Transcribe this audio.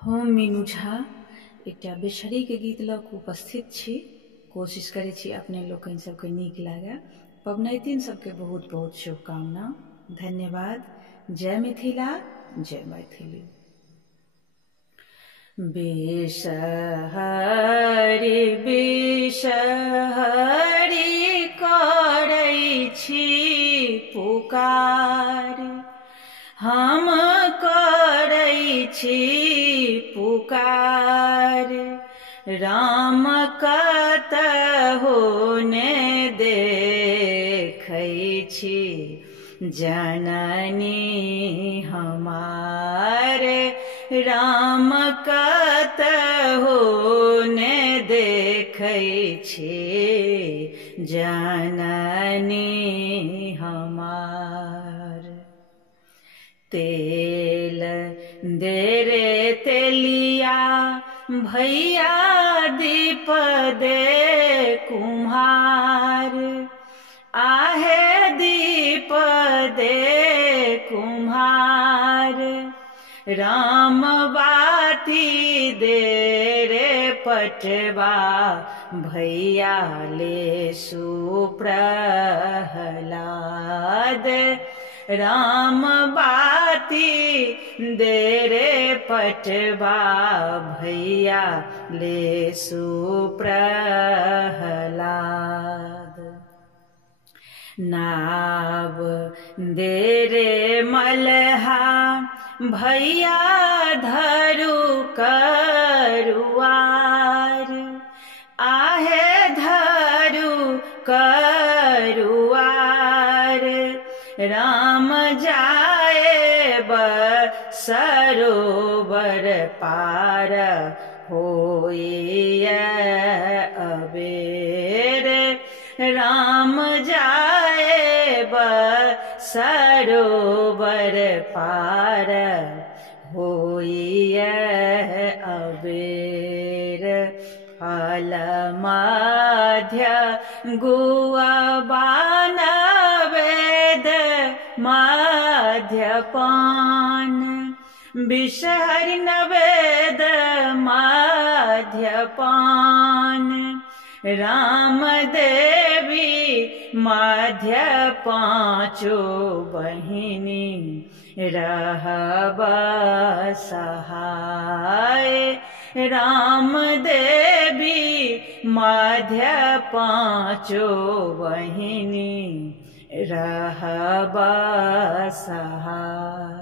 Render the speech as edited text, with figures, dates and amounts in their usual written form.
हम मीनू झा एकटा बेसरी के गीत लऽ कऽ उपस्थित छी। कोशिश करै छी अपने लोकनि सबके नीक लागे। पबनैतिन सबके बहुत बहुत शुभकामना। धन्यवाद। जय मिथिला, जय मैथिली। बिषहरि बिषहरि करै छी पुकार, हम करै छी पुकार। राम कतहु ने देखै छी, जननी हमार। राम कतहु ने देखै छी, जननी हमार। तेल दे रे तेलिया भैया, दीप दे कुम्हार। आहे दीप दे कुम्हार। राम बाती दे रे पटवा, भैया ले सुप्रहलाद। राम बाती दे रे पटवा, भैया ले सुप्रहलाद। नाव दे रे मलहा, भैया धरु करुआर। आहे धरु करुआर। राम जाए सरोवर पार, होइए अबेर। राम जाए सरोवर पार, होइए अबेर। फल मध्य गुआबान, वेद मध्यपान। बिषहरि नवेद मध्यपान। राम देवी मध्य पाँचो बहिनी, रहब सहाय। राम देवी मध्य पाँचो बहिनी, रहब सहाय।